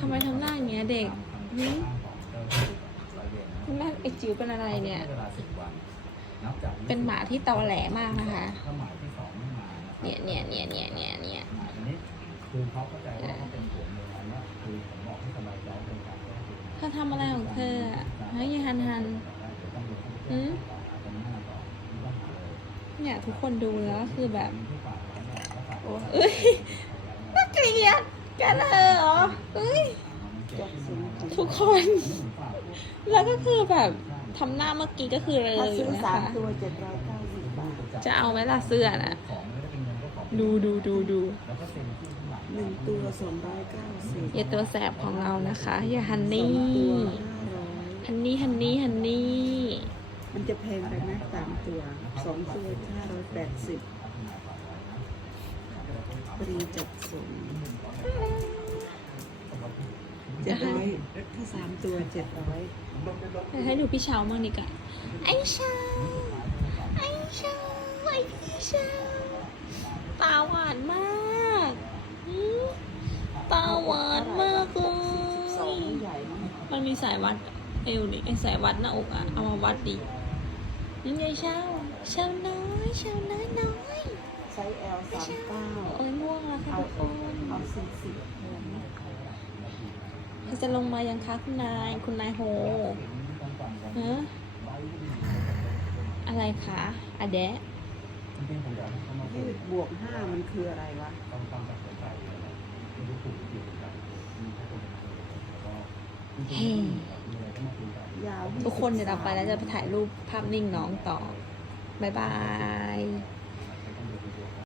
ทำไมทำหน้าอย่างเงี้ยเด็กหืมคุณแม่ไอจิ๋วเป็นอะไรเนี่ยเวลาสิบวันนับจากเป็นหมาที่ตอแหลมากนะคะถ้าหมายที่สองไม่มานะครับเนี่ยเนี่ยเนี่ยเนี่ยเนี่ยเนี่ยหมายอันนี้คือเขาเข้าใจว่าเขาเป็นผัวเมียกันว่าคือผมบอกให้สบายใจเป็นการแก้ตัวเธอทำอะไรของเธออะเฮ้ยยายฮันฮันหืมเนี่ยทุกคนดูแล้วก็คือแบบ โอ้เอ้ยน่าเกลี ยดกันเลยเหรอเอ้ยทุกคน แล้วก็คือแบบทำหน้าเมื่อกี้ก็คือเลยถ้าซื้อนะสามคะตัวเจ็ดร้อยเก้าสิบบาทจะเอาไหมล่ะเสื้อน่ะ ดูดูดูดูหนึ่งตัวสองร้อยเก้าสิบอย่าตัวแสบของเรานะคะ อย่าฮันสอนี่ งตัวห้าร้อยฮันนี่ฮันนี่ฮันนี่ มันจะแพงไปไหมสามตัวสองตัวห้าร้อยแปดสิบฟรีจัด เจ็ดร้อยถ้าสามตัวเจ็ดร้อยเดี๋ยวให้ดูพี่เชาบ้างดีกว่าไอ้เชาไอ้เชาไอ้พี่เชาตาหวานมากหืมตาหวานมากเลสองยใหญ่นะมันมีสายวัดเอวนี่ไอสายวัดหน้าอกอะเอามาวัดดินี่ไงเชาเชาน้อยเชาน้อยน้อยไซส์ L สามเก้าโอ้ยง่วงแล้วค่ะเอาทุกคนเอาสี่สิบเขา จะลงมายังคะคุณนาย คุณนายโฮฮะอะไรคะอะแดะยืดบวกห้ามันคืออะไรวะเฮ้ยยาวทุกคนเดี๋ยวเราไปแล้วจะไปถ่ายรูปภาพนิ่งน้องต่อบ๊ายบาย